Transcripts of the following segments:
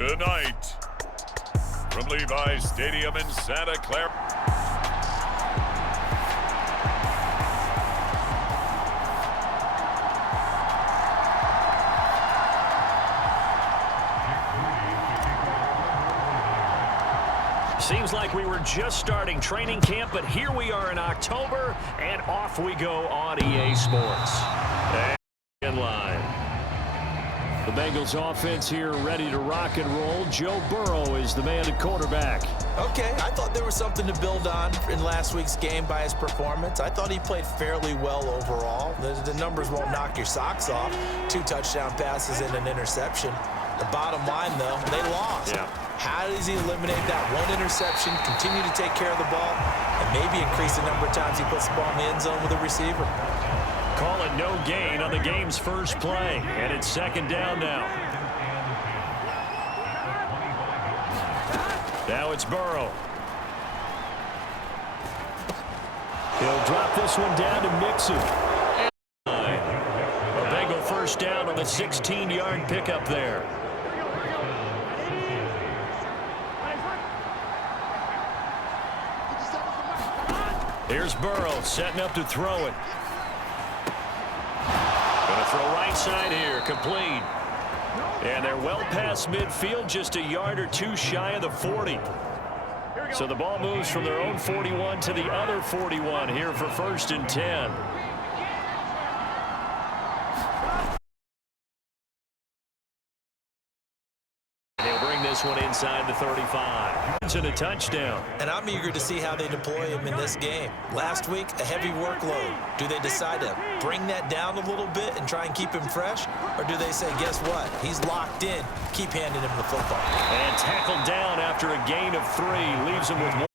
Tonight, from Levi's Stadium in Santa Clara. Seems like we were just starting training camp, but here we are in October, and off we go on EA Sports. And in line. The Bengals offense here ready to rock and roll. Joe Burrow is the man at quarterback. Okay, I thought there was something to build on in last week's game by his performance. I thought he played fairly well overall. The numbers won't knock your socks off. 2 touchdown passes and an interception. The bottom line, though, they lost. Yeah. How does he eliminate that one interception, continue to take care of the ball, and maybe increase the number of times he puts the ball in the end zone with a receiver? Call it no gain on the game's first play, and it's second down now. Now it's Burrow. He'll drop this one down to Mixon. A Bengal first down on the 16-yard pickup there. Here's Burrow setting up to throw it. Going to throw right side here, complete. And they're well past midfield, just a yard or 2 shy of the 40. So the ball moves from their own 41 to the other 41 here for 1st and 10. This one inside the 35. It's a touchdown. And I'm eager to see how they deploy him in this game. Last week, a heavy workload. Do they decide to bring that down a little bit and try and keep him fresh? Or do they say, guess what? He's locked in. Keep handing him the football. And tackled down after a gain of 3. Leaves him with 1.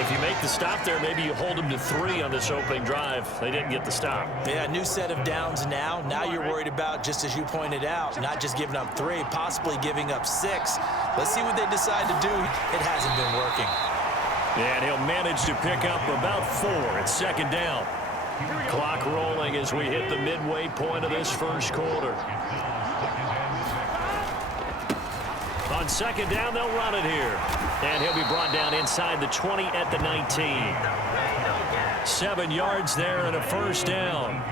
If you make the stop there, maybe you hold them to 3 on this opening drive. They didn't get the stop. Yeah, new set of downs now. Now you're worried about, just as you pointed out, not just giving up 3, possibly giving up 6. Let's see what they decide to do. It hasn't been working. And he'll manage to pick up about 4 at second down. Clock rolling as we hit the midway point of this first quarter. On second down, they'll run it here. And he'll be brought down inside the 20 at the 19. 7 yards there and a first down.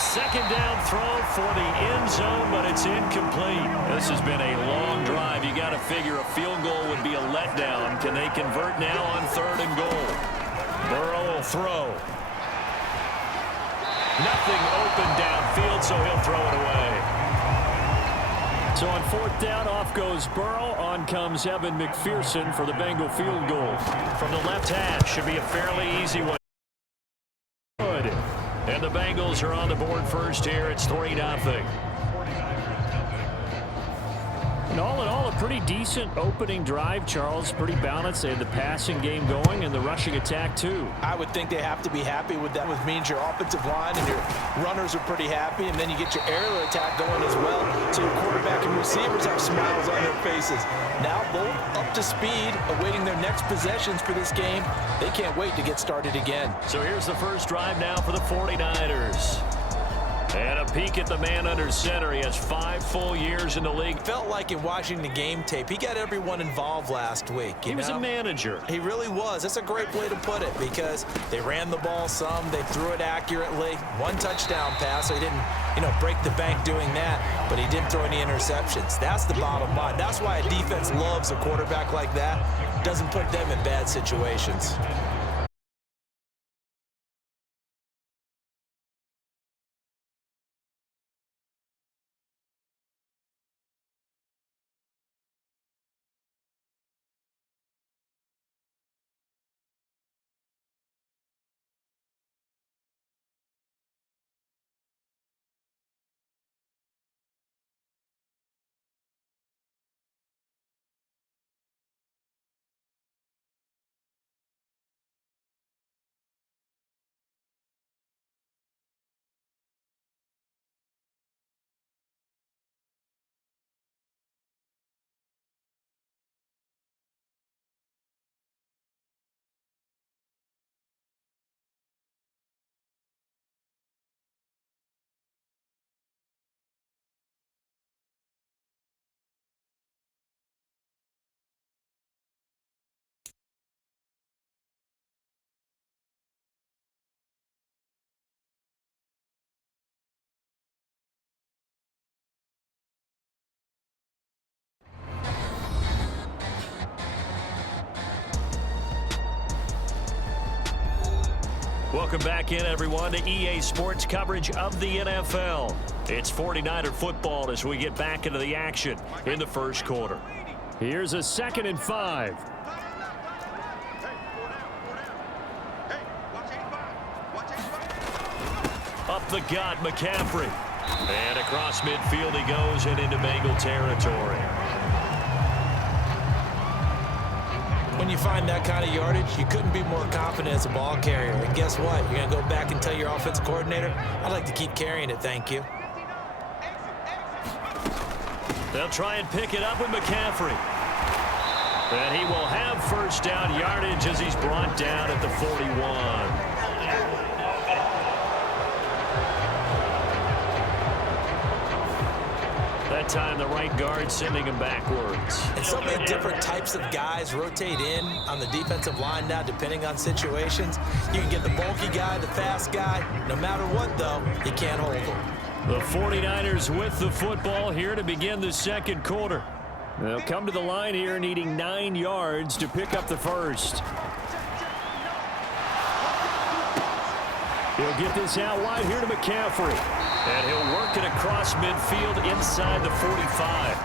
Second down throw for the end zone, but it's incomplete. This has been a long drive. You got to figure a field goal would be a letdown. Can they convert now on 3rd and goal? Burrow will throw. Nothing open downfield, so he'll throw it away. So on 4th down, off goes Burrow. On comes Evan McPherson for the Bengal field goal. From the left hash, should be a fairly easy one. Good. And the Bengals are on the board first here. It's 3-0. And all in all, a pretty decent opening drive, Charles. Pretty balanced. They had the passing game going and the rushing attack, too. I would think they have to be happy with that, which means your offensive line and your runners are pretty happy, and then you get your aerial attack going as well, so your quarterback and receivers have smiles on their faces. Now both up to speed, awaiting their next possessions for this game. They can't wait to get started again. So here's the first drive now for the 49ers. And a peek at the man under center. He has 5 full years in the league. Felt like in watching the game tape, he got everyone involved last week. He was a manager. He really was. That's a great way to put it, because they ran the ball some, they threw it accurately. 1 touchdown pass, so he didn't, break the bank doing that, but he didn't throw any interceptions. That's the bottom line. That's why a defense loves a quarterback like that. Doesn't put them in bad situations. Welcome back in, everyone, to EA Sports coverage of the NFL. It's 49er football as we get back into the action in the first quarter. Here's a 2nd and 5. Up the gut, McCaffrey. And across midfield he goes and into Bengal territory. When you find that kind of yardage, you couldn't be more confident as a ball carrier. And guess what? You're going to go back and tell your offensive coordinator, I'd like to keep carrying it, thank you. They'll try and pick it up with McCaffrey. And he will have first down yardage as he's brought down at the 41. That time the right guard sending him backwards. And so many different types of guys rotate in on the defensive line now depending on situations. You can get the bulky guy, the fast guy. No matter what, though, you can't hold them. The 49ers with the football here to begin the second quarter. They'll come to the line here needing 9 yards to pick up the first. He'll get this out wide here to McCaffrey. And he'll work it across midfield inside the 45.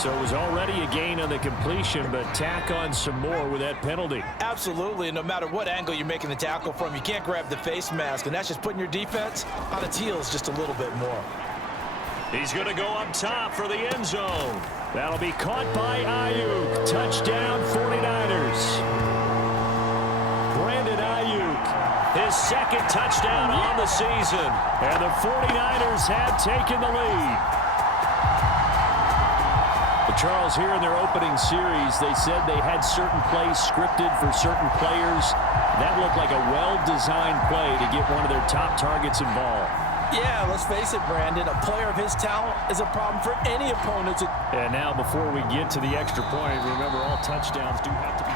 So it was already a gain on the completion, but tack on some more with that penalty. Absolutely, and no matter what angle you're making the tackle from, you can't grab the face mask, and that's just putting your defense on its heels just a little bit more. He's going to go up top for the end zone. That'll be caught by Ayuk. Touchdown, 49ers. Brandon Ayuk, his 2nd touchdown on the season. And the 49ers have taken the lead. But Charles, here in their opening series, they said they had certain plays scripted for certain players. That looked like a well-designed play to get one of their top targets involved. Yeah, let's face it, Brandon. A player of his talent is a problem for any opponent. And now, before we get to the extra point, remember all touchdowns do have to be.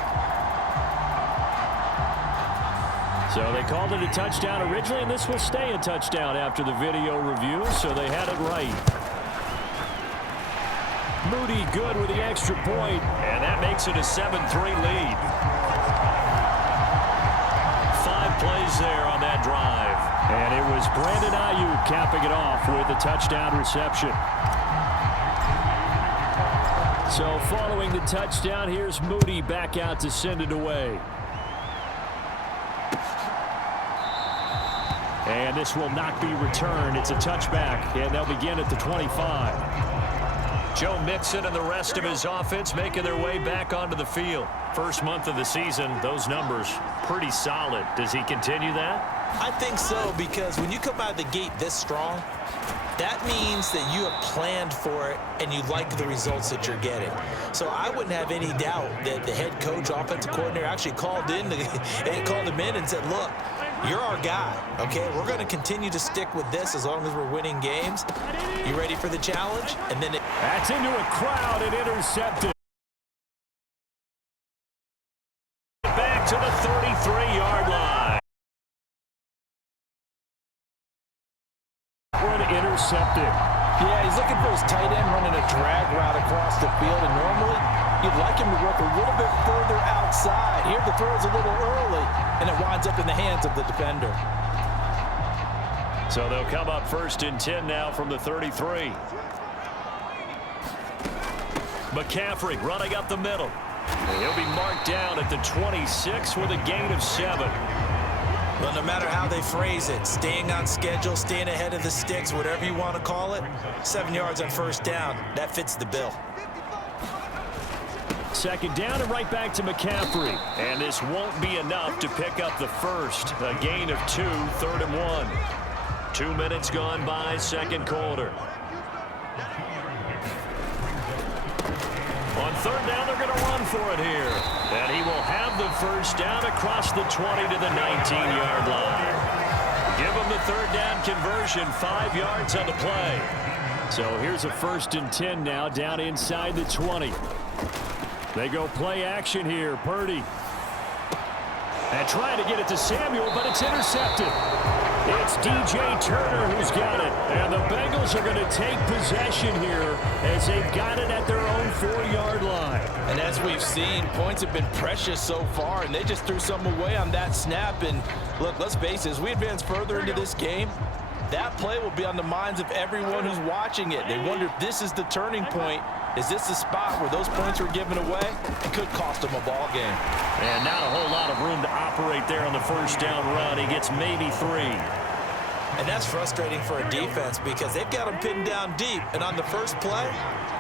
So they called it a touchdown originally, and this will stay a touchdown after the video review, so they had it right. Moody good with the extra point, and that makes it a 7-3 lead. 5 plays there on that drive. And it was Brandon Ayuk capping it off with a touchdown reception. So following the touchdown, here's Moody back out to send it away. And this will not be returned. It's a touchback, and they'll begin at the 25. Joe Mixon and the rest of his offense making their way back onto the field. First month of the season, those numbers pretty solid. Does he continue that? I think so, because when you come out of the gate this strong, that means that you have planned for it and you like the results that you're getting. So I wouldn't have any doubt that the head coach, offensive coordinator actually called him in and said, look, you're our guy, okay? We're going to continue to stick with this as long as we're winning games. You ready for the challenge? And then that's into a crowd and intercepted. Back to the 33-yard line. Intercepted. Yeah, he's looking for his tight end running a drag route across the field, and normally you'd like him to work a little bit further outside. Here the throw is a little early, and it winds up in the hands of the defender. So they'll come up 1st and 10 now from the 33. McCaffrey running up the middle. He'll be marked down at the 26 with a gain of 7. Well, no matter how they phrase it, staying on schedule, staying ahead of the sticks, whatever you want to call it, 7 yards on first down, that fits the bill. 2nd down and right back to McCaffrey. And this won't be enough to pick up the first. A gain of 2, 3rd and 1. 2 minutes gone by, second quarter. On 3rd down, they're going to run for it here. And he will have the first down across the 20 to the 19-yard line. Give him the 3rd down conversion, 5 yards on the play. So here's a 1st and 10 now down inside the 20. They go play action here. Purdy. And trying to get it to Samuel, but it's intercepted. It's DJ Turner who's got it. And the Bengals are going to take possession here as they've got it at their own 4-yard line. And as we've seen, points have been precious so far, and they just threw some away on that snap. And look, let's face it, as we advance further into this game, that play will be on the minds of everyone who's watching it. They wonder if this is the turning point. Is this the spot where those points were given away? It could cost them a ball game. And not a whole lot of room to operate there on the first down run. He gets maybe 3. And that's frustrating for a defense because they've got them pinned down deep. And on the first play,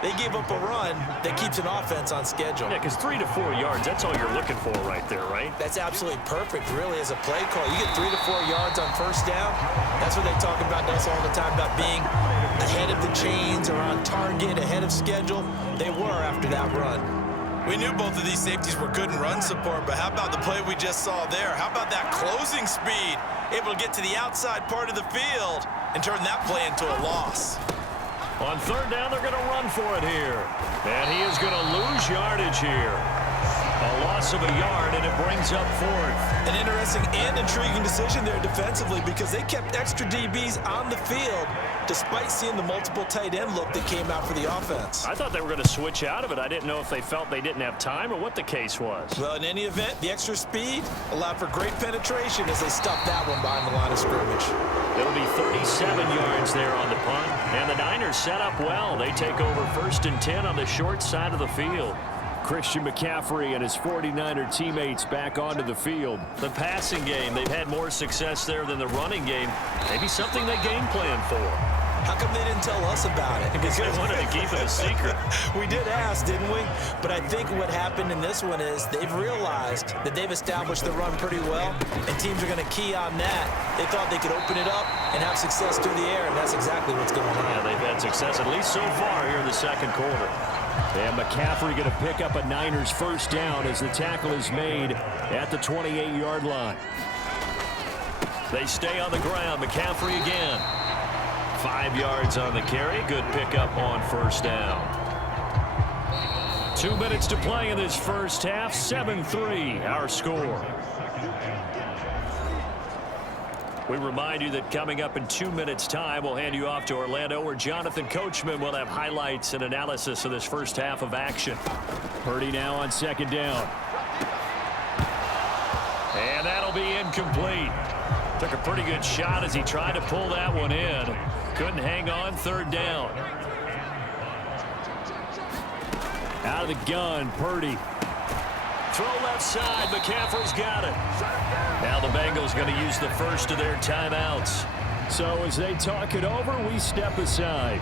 they gave up a run that keeps an offense on schedule. Yeah, because 3 to 4 yards, that's all you're looking for right there, right? That's absolutely perfect, really, as a play call. You get 3 to 4 yards on first down. That's what they talk about us all the time, about being ahead of the chains or on target, ahead of schedule. They were after that run. We knew both of these safeties were good in run support, but how about the play we just saw there? How about that closing speed? Able to get to the outside part of the field and turn that play into a loss. On third down, they're going to run for it here. And he is going to lose yardage here. A loss of a yard, and it brings up 4th. An interesting and intriguing decision there defensively because they kept extra DBs on the field despite seeing the multiple tight end look that came out for the offense. I thought they were going to switch out of it. I didn't know if they felt they didn't have time or what the case was. Well, in any event, the extra speed allowed for great penetration as they stuffed that one behind the line of scrimmage. It'll be 37 yards there on the punt. And the Niners set up well. They take over 1st and 10 on the short side of the field. Christian McCaffrey and his 49er teammates back onto the field. The passing game, they've had more success there than the running game. Maybe something they game plan for. How come they didn't tell us about it? Because they wanted to keep it a secret. We did ask, didn't we? But I think what happened in this one is they've realized that they've established the run pretty well, and teams are going to key on that. They thought they could open it up and have success through the air, and that's exactly what's going on. Yeah, they've had success, at least so far here in the second quarter. And McCaffrey going to pick up a Niners first down as the tackle is made at the 28-yard line. They stay on the ground. McCaffrey again. 5 yards on the carry. Good pickup on first down. 2 minutes to play in this first half. 7-3 our score. We remind you that coming up in 2 minutes' time, we'll hand you off to Orlando, where Jonathan Coachman will have highlights and analysis of this first half of action. Purdy now on second down. And that'll be incomplete. Took a pretty good shot as he tried to pull that one in. Couldn't hang on, third down. Out of the gun, Purdy. Throw left side, McCaffrey's got it. Now the Bengals going to use the first of their timeouts. So as they talk it over, we step aside.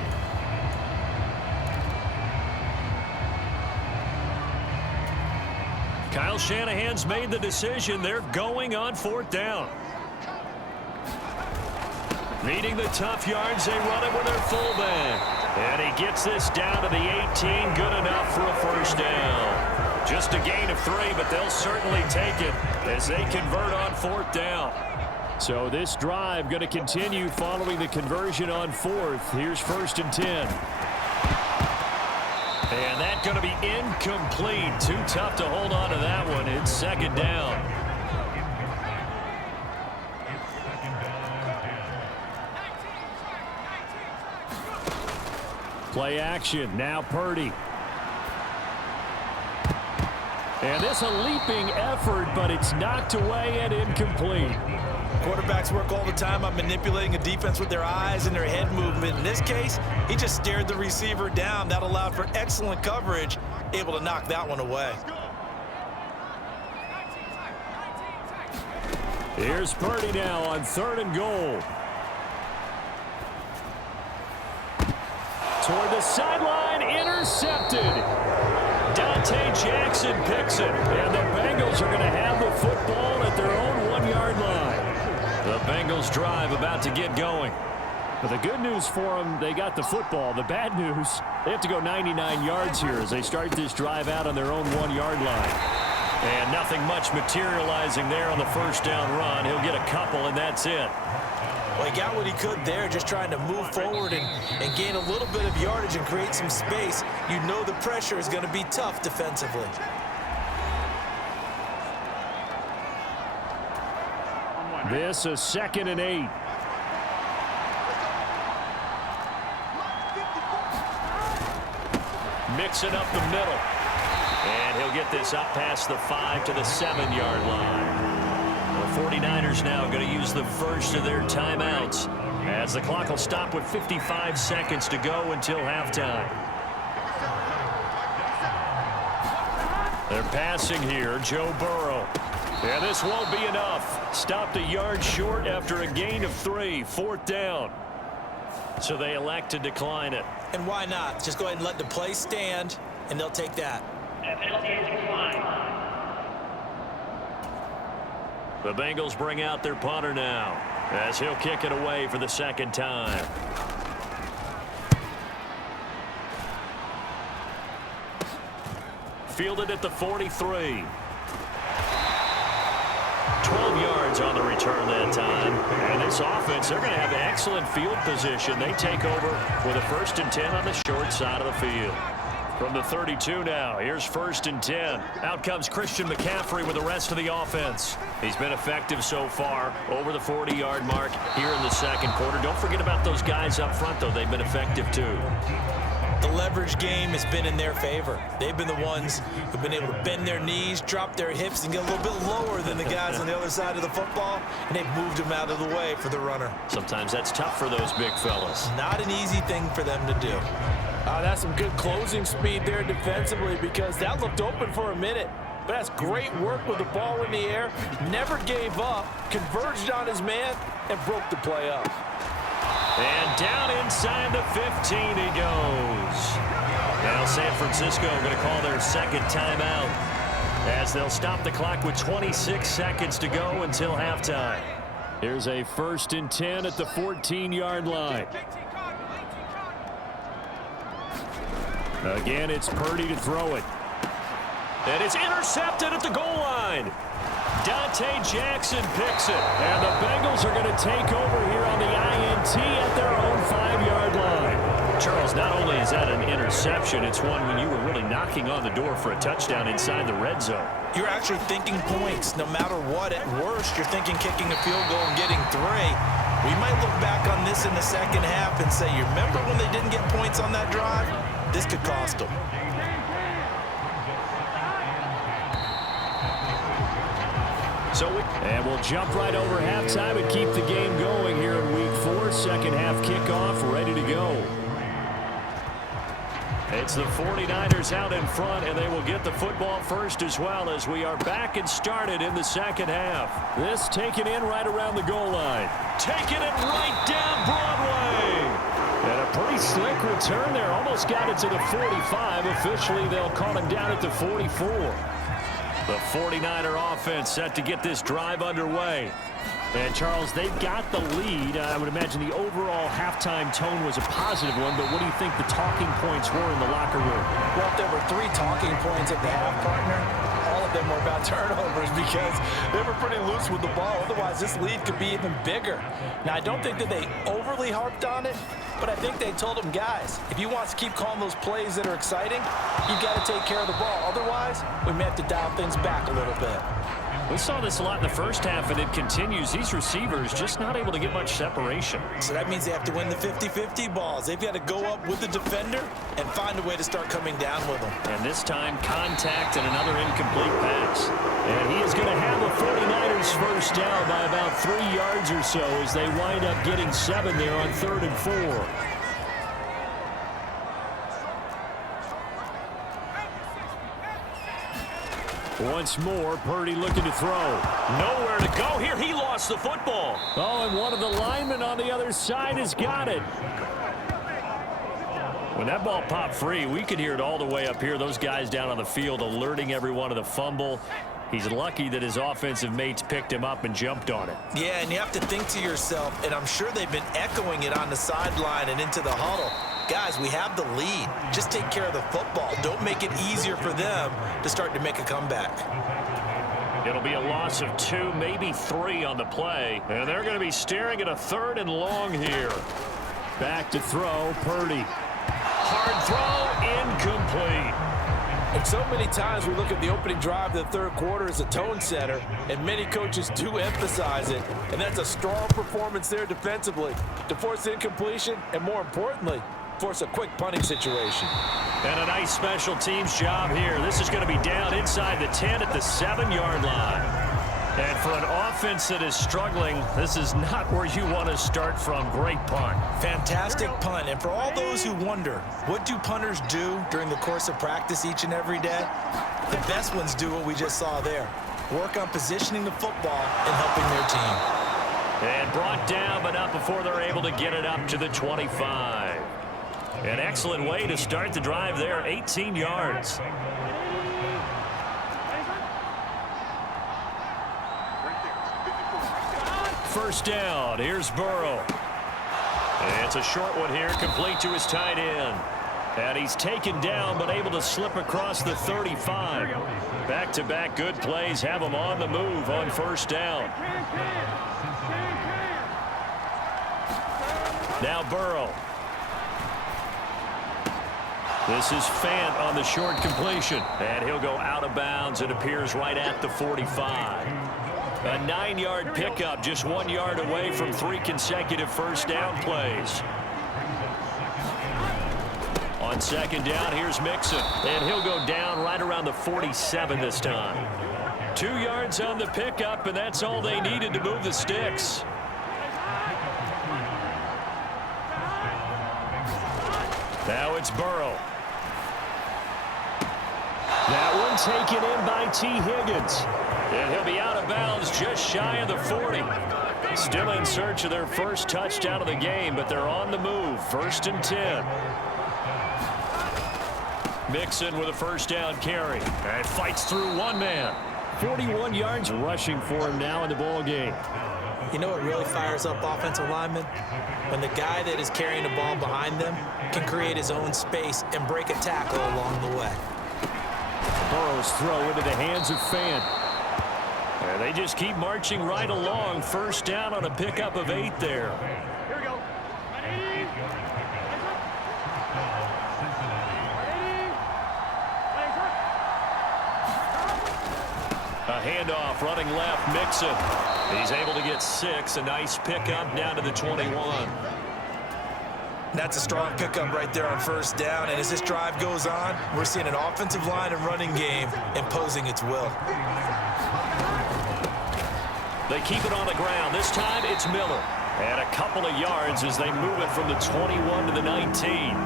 Kyle Shanahan's made the decision. They're going on 4th down. Needing the tough yards, they run it with their fullback. And he gets this down to the 18. Good enough for a first down. Just a gain of 3, but they'll certainly take it as they convert on 4th down. So this drive going to continue following the conversion on 4th. Here's 1st and 10. And that's going to be incomplete. Too tough to hold on to that one. It's 2nd down. Play action. Now Purdy. And this a leaping effort, but it's knocked away and incomplete. Quarterbacks work all the time on manipulating a defense with their eyes and their head movement. In this case, he just stared the receiver down. That allowed for excellent coverage, able to knock that one away. Here's Purdy now on 3rd and goal. Toward the sideline, intercepted. Dante Jackson picks it, and the Bengals are going to have the football at their own 1-yard line. The Bengals drive about to get going. But the good news for them, they got the football. The bad news, they have to go 99 yards here as they start this drive out on their own 1-yard line. And nothing much materializing there on the first down run. He'll get a couple, and that's it. Well, he got what he could there, just trying to move forward and gain a little bit of yardage and create some space. You know the pressure is going to be tough defensively. This a 2nd and 8. mixing up the middle. And he'll get this up past the 5 to the 7-yard line. The 49ers now going to use the first of their timeouts, as the clock will stop with 55 seconds to go until halftime. They're passing here, Joe Burrow. And this won't be enough. Stopped a yard short after a gain of 3, 4th down. So they elect to decline it. And why not? Just go ahead and let the play stand, and they'll take that. The Bengals bring out their punter now, as he'll kick it away for the second time. Fielded at the 43. 12 yards on the return that time. And this offense, they're going to have excellent field position. They take over with a 1st and 10 on the short side of the field. From the 32 now, here's 1st and 10. Out comes Christian McCaffrey with the rest of the offense. He's been effective so far, over the 40-yard mark here in the second quarter. Don't forget about those guys up front, though. They've been effective, too. The leverage game has been in their favor. They've been the ones who've been able to bend their knees, drop their hips, and get a little bit lower than the guys on the other side of the football, and they've moved them out of the way for the runner. Sometimes that's tough for those big fellas. Not an easy thing for them to do. That's some good closing speed there defensively, because that looked open for a minute. But that's great work with the ball in the air. Never gave up, converged on his man, and broke the play up. And down inside the 15 he goes. Now San Francisco going to call their second timeout, as they'll stop the clock with 26 seconds to go until halftime. Here's a 1st and 10 at the 14-yard line. Again, it's Purdy to throw it. And it's intercepted at the goal line. Dante Jackson picks it. And the Bengals are going to take over here on the INT at their own 5-yard line. Charles, not only is that an interception, it's one when you were really knocking on the door for a touchdown inside the red zone. You're actually thinking points. No matter what, at worst, you're thinking kicking a field goal and getting 3. We might look back on this in the second half and say, you remember when they didn't get points on that drive? This could cost them. And we'll jump right over halftime and keep the game going here in Week 4. Second half kickoff ready to go. It's the 49ers out in front, and they will get the football first as well, as we are back and started in the second half. This taken in right around the goal line. Taking it right down Broadway. And a pretty slick return there. Almost got it to the 45. Officially, they'll call him down at the 44. The 49er offense set to get this drive underway. And, Charles, they've got the lead. I would imagine the overall halftime tone was a positive one, but what do you think the talking points were in the locker room? Well, if there were 3 talking points at the half, partner, all of them were about turnovers, because they were pretty loose with the ball. Otherwise, this lead could be even bigger. Now, I don't think that they overly harped on it, but I think they told them, guys, if you want to keep calling those plays that are exciting, you've got to take care of the ball. Otherwise, we may have to dial things back a little bit. We saw this a lot in the first half, and it continues. These receivers just not able to get much separation. So that means they have to win the 50-50 balls. They've got to go up with the defender and find a way to start coming down with them. And this time, contact and another incomplete pass. And he is going to have the 49ers first down by about 3 yards or so, as they wind up getting 7 there on 3rd and 4. Once more, Purdy looking to throw. Nowhere to go here. He lost the football. Oh, and one of the linemen on the other side has got it. When that ball popped free, we could hear it all the way up here. Those guys down on the field alerting everyone of the fumble. He's lucky that his offensive mates picked him up and jumped on it. Yeah, and you have to think to yourself, and I'm sure they've been echoing it on the sideline and into the huddle. Guys, we have the lead. Just take care of the football. Don't make it easier for them to start to make a comeback. It'll be a loss of 2, maybe 3 on the play. And they're going to be staring at a 3rd and long here. Back to throw, Purdy. Hard throw, incomplete. And so many times we look at the opening drive of the third quarter as a tone setter, and many coaches do emphasize it. And that's a strong performance there defensively to force incompletion and, more importantly, force a quick punting situation. And a nice special teams job here. This is going to be down inside the 10 at the 7-yard line. And for an offense that is struggling, this is not where you want to start from. Great punt. Fantastic punt. And for all those who wonder, what do punters do during the course of practice each and every day? The best ones do what we just saw there. Work on positioning the football and helping their team. And brought down, but not before they're able to get it up to the 25. An excellent way to start the drive there, 18 yards. First down, here's Burrow. And it's a short one here, complete to his tight end. And he's taken down, but able to slip across the 35. Back-to-back good plays have him on the move on first down. Now Burrow. This is Fant on the short completion. And he'll go out of bounds. It appears right at the 45. A 9-yard pickup, just 1 yard away from 3 consecutive first down plays. On second down, here's Mixon. And he'll go down right around the 47 this time. 2 yards on the pickup, and that's all they needed to move the sticks. Now it's Burrow. That one taken in by T. Higgins. And he'll be out of bounds just shy of the 40. Still in search of their first touchdown of the game, but they're on the move. 1st and 10. Mixon with a first down carry. And fights through one man. 41 yards rushing for him now in the ball game. You know what really fires up offensive linemen? When the guy that is carrying the ball behind them can create his own space and break a tackle along the way. Burrow's throw into the hands of Fant. And they just keep marching right along. First down on a pickup of 8 there. Here we go. A handoff running left, Mixon. He's able to get 6. A nice pickup down to the 21. That's a strong pickup right there on first down. And as this drive goes on, we're seeing an offensive line and running game imposing its will. They keep it on the ground. This time it's Miller. And a couple of yards as they move it from the 21 to the 19.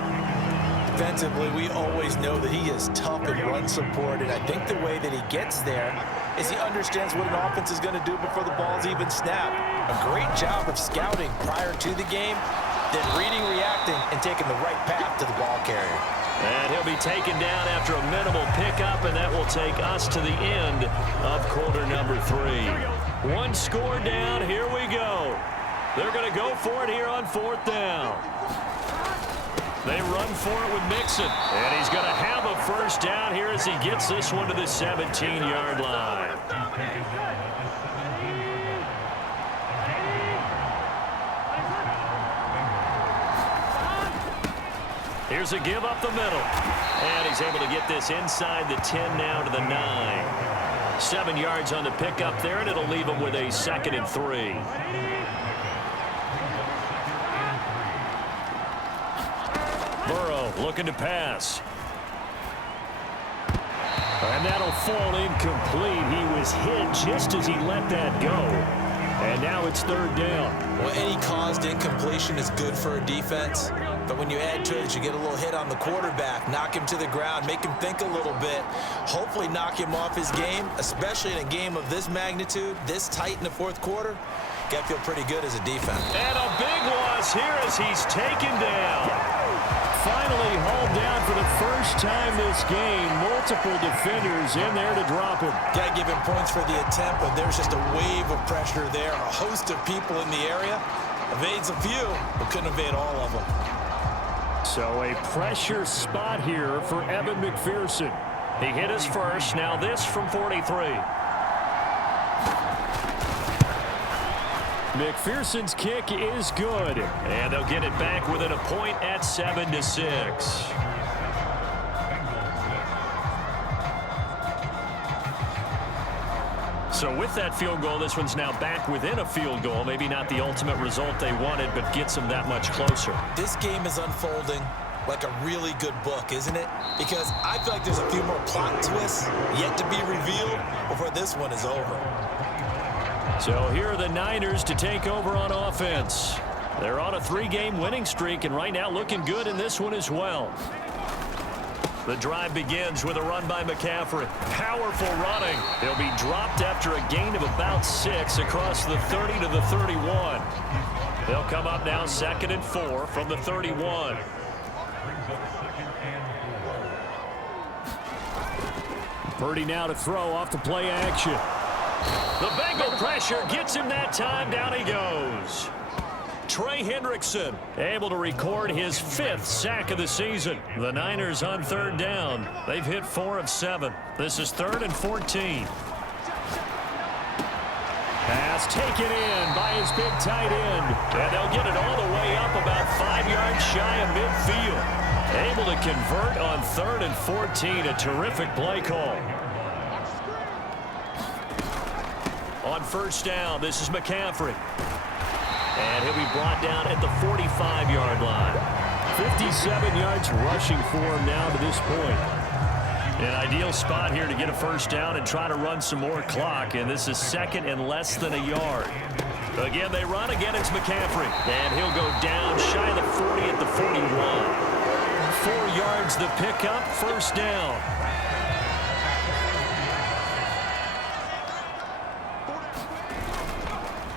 Defensively, we always know that he is tough in run support. And I think the way that he gets there is he understands what an offense is going to do before the ball's even snapped. A great job of scouting prior to the game, then reading, reacting, and taking the right path to the ball carrier. And he'll be taken down after a minimal pickup, and that will take us to the end of quarter number 3. 1 score down. Here we go. They're going to go for it here on 4th down. They run for it with Mixon, and he's going to have a first down here as he gets this one to the 17-yard line. Here's a give up the middle. And he's able to get this inside the 10 now to the 9. 7 yards on the pickup there, and it'll leave him with a 2nd and 3. Burrow looking to pass. And that'll fall incomplete. He was hit just as he let that go. And now it's 3rd down. Well, any caused incompletion is good for a defense. But when you add to it, you get a little hit on the quarterback, knock him to the ground, make him think a little bit, hopefully knock him off his game, especially in a game of this magnitude, this tight in the 4th quarter. Got to feel pretty good as a defense. And a big loss here as he's taken down. Finally hauled down for the first time this game. Multiple defenders in there to drop him. Got to give him points for the attempt, but there's just a wave of pressure there. A host of people in the area. Evades a few, but couldn't evade all of them. So a pressure spot here for Evan McPherson. He hit his first. Now this from 43. McPherson's kick is good. And they'll get it back within a point at 7-6. So with that field goal, this one's now back within a field goal. Maybe not the ultimate result they wanted, but gets them that much closer. This game is unfolding like a really good book, isn't it? Because I feel like there's a few more plot twists yet to be revealed before this one is over. So here are the Niners to take over on offense. They're on a 3-game winning streak, and right now looking good in this one as well. The drive begins with a run by McCaffrey. Powerful running. He'll be dropped after a gain of about 6 across the 30 to the 31. They'll come up now 2nd and 4 from the 31. Purdy now to throw off the play action. The Bengal pressure gets him that time. Down he goes. Trey Hendrickson able to record his 5th sack of the season. The Niners on 3rd down. They've hit 4 of 7. This is 3rd and 14. Pass taken in by his big tight end. And they'll get it all the way up about 5 yards shy of midfield. Able to convert on 3rd and 14. A terrific play call. On 1st down, this is McCaffrey. And he'll be brought down at the 45-yard line. 57 yards rushing for him now to this point. An ideal spot here to get a 1st down and try to run some more clock. And this is 2nd and less than a yard. Again, they run. Again, it's McCaffrey. And he'll go down shy of the 40 at the 41. 4 yards the pickup, 1st down.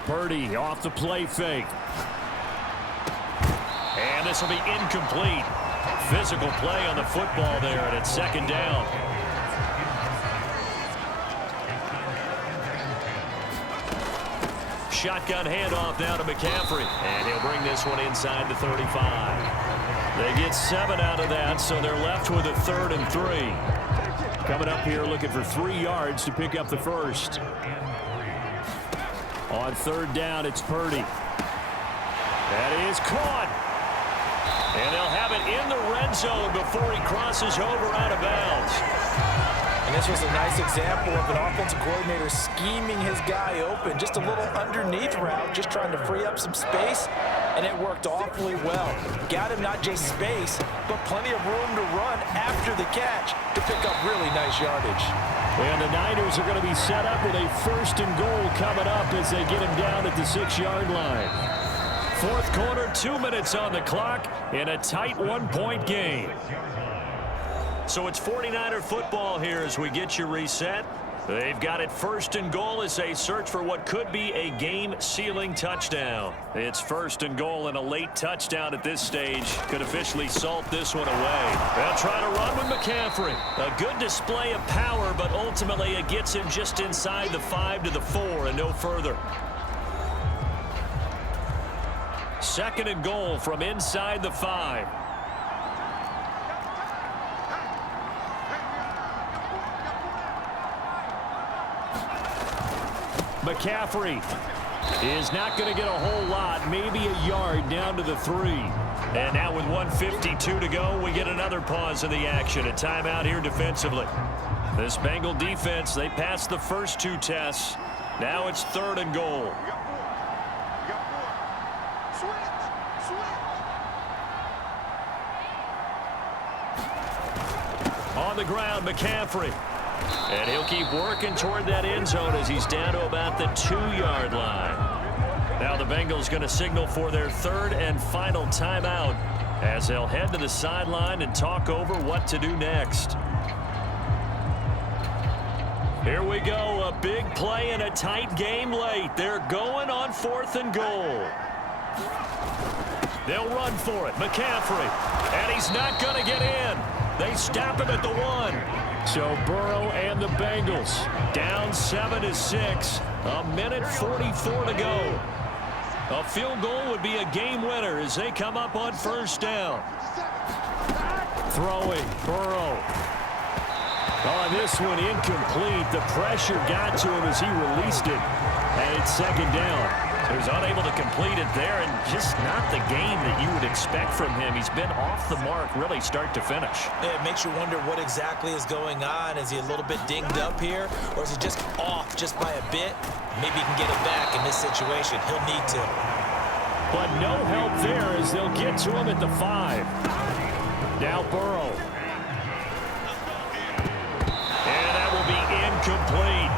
Purdy off the play fake. And this will be incomplete. Physical play on the football there, and it's 2nd down. Shotgun handoff now to McCaffrey. And he'll bring this one inside the 35. They get 7 out of that, so they're left with a 3rd and 3. Coming up here looking for 3 yards to pick up the 1st. On 3rd down, it's Purdy. That is caught. And they'll have it in the red zone before he crosses over out of bounds. And this was a nice example of an offensive coordinator scheming his guy open. Just a little underneath route, just trying to free up some space, and it worked awfully well. Got him not just space, but plenty of room to run after the catch to pick up really nice yardage. And the Niners are going to be set up with a 1st and goal coming up as they get him down at the 6-yard line. 4th quarter, 2 minutes on the clock in a tight 1-point game. So it's 49er football here as we get you reset. They've got it 1st and goal as they search for what could be a game-sealing touchdown. It's 1st and goal, and a late touchdown at this stage could officially salt this one away. They'll try to run with McCaffrey. A good display of power, but ultimately it gets him just inside the 5 to the 4 and no further. 2nd and goal from inside the 5. McCaffrey is not going to get a whole lot, maybe a yard down to the 3. And now with 1:52 to go, we get another pause in the action. A timeout here defensively. This Bengal defense, they passed the first 2 tests. Now it's 3rd and goal. On the ground, McCaffrey. And he'll keep working toward that end zone as he's down to about the 2-yard line. Now the Bengals going to signal for their 3rd and final timeout as they'll head to the sideline and talk over what to do next. Here we go, a big play in a tight game late. They're going on 4th and goal. They'll run for it, McCaffrey, and he's not going to get in. They stop him at the 1. So Burrow and the Bengals down 7-6. A minute 44 to go. A field goal would be a game winner as they come up on 1st down. Throwing, Burrow. On this one, incomplete. The pressure got to him as he released it. And it's 2nd down. He was unable to complete it there, and just not the game that you would expect from him. He's been off the mark, really, start to finish. It makes you wonder what exactly is going on. Is he a little bit dinged up here, or is he just off just by a bit? Maybe he can get it back in this situation. He'll need to. But no help there as they'll get to him at the 5. Now Burrow. And that will be incomplete.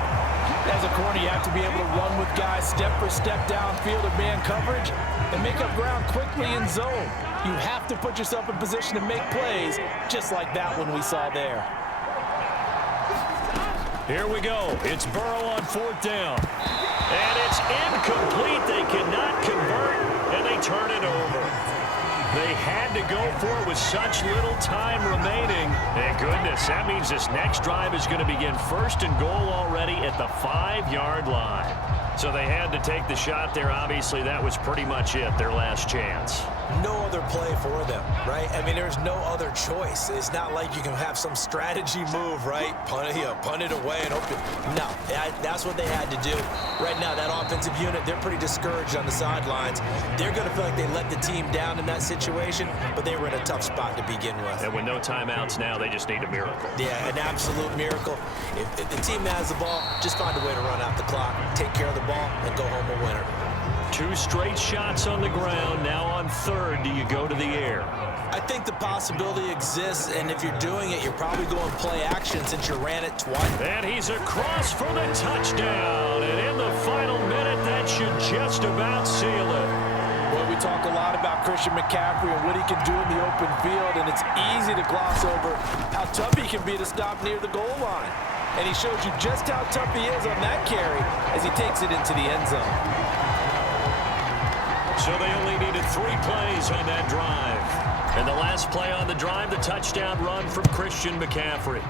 As a corner, you have to be able to run with guys step for step downfield in man coverage and make up ground quickly in zone. You have to put yourself in position to make plays, just like that one we saw there. Here we go. It's Burrow on 4th down. And it's incomplete. They cannot convert, and they turn it over. They had to go for it with such little time remaining. And goodness, that means this next drive is going to begin 1st and goal already at the 5-yard line. So they had to take the shot there. Obviously, that was pretty much it, their last chance. No other play for them, right? I mean, there's no other choice. It's not like you can have some strategy move, right? Punt it away and open. No, that's what they had to do. Right now, that offensive unit, they're pretty discouraged on the sidelines. They're going to feel like they let the team down in that situation, but they were in a tough spot to begin with. And with no timeouts now, they just need a miracle. Yeah, an absolute miracle. If the team has the ball, just find a way to run out the clock, take care of the ball, and go home a winner. 2 straight shots on the ground. Now on 3rd, do you go to the air? I think the possibility exists, and if you're doing it, you're probably going play action since you ran it twice. And he's across for the touchdown. And in the final minute, that should just about seal it. Well, we talk a lot about Christian McCaffrey and what he can do in the open field, and it's easy to gloss over how tough he can be to stop near the goal line. And he shows you just how tough he is on that carry as he takes it into the end zone. So they only needed 3 plays on that drive. And the last play on the drive, the touchdown run from Christian McCaffrey.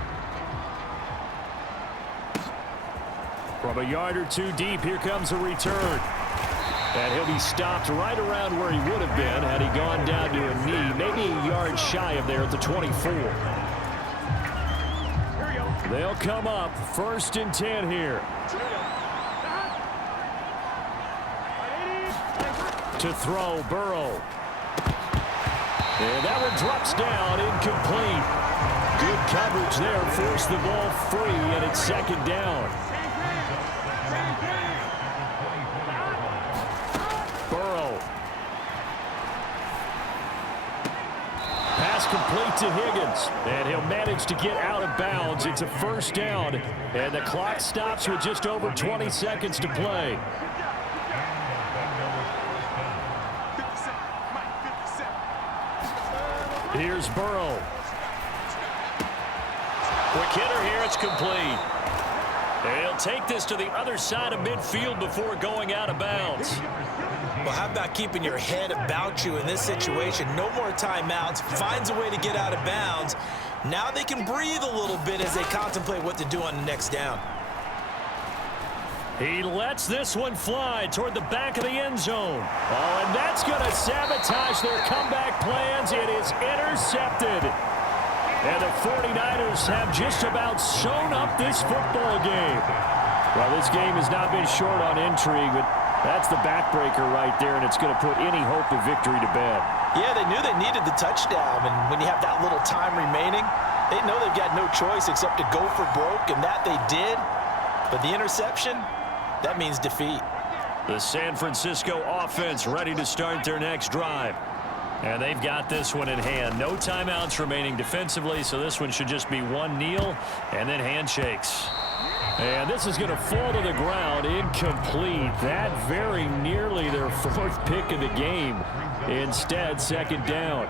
From a yard or 2 deep, here comes a return. And he'll be stopped right around where he would have been had he gone down to a knee, maybe a yard shy of there at the 24. They'll come up 1st and 10 here. To throw, Burrow. And that one drops down, incomplete. Good coverage there, forced the ball free, and it's 2nd down. Burrow. Pass complete to Higgins, and he'll manage to get out of bounds. It's a 1st down, and the clock stops with just over 20 seconds to play. Here's Burrow. Quick hitter here, it's complete. And he'll take this to the other side of midfield before going out of bounds. Well, how about keeping your head about you in this situation? No more timeouts. Finds a way to get out of bounds. Now they can breathe a little bit as they contemplate what to do on the next down. He lets this one fly toward the back of the end zone. Oh, and that's going to sabotage their comeback plans. It is intercepted. And the 49ers have just about sewn up this football game. Well, this game has not been short on intrigue, but that's the backbreaker right there, and it's going to put any hope of victory to bed. Yeah, they knew they needed the touchdown, and when you have that little time remaining, they know they've got no choice except to go for broke, and that they did. But the interception, that means defeat. The San Francisco offense ready to start their next drive. And they've got this one in hand. No timeouts remaining defensively, so this one should just be one kneel and then handshakes. And this is going to fall to the ground, incomplete. That very nearly their 4th pick of the game. Instead, 2nd down.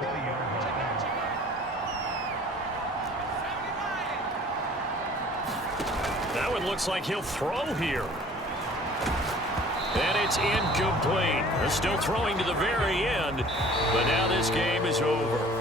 That one looks like he'll throw here. And it's incomplete. They're still throwing to the very end, but now this game is over.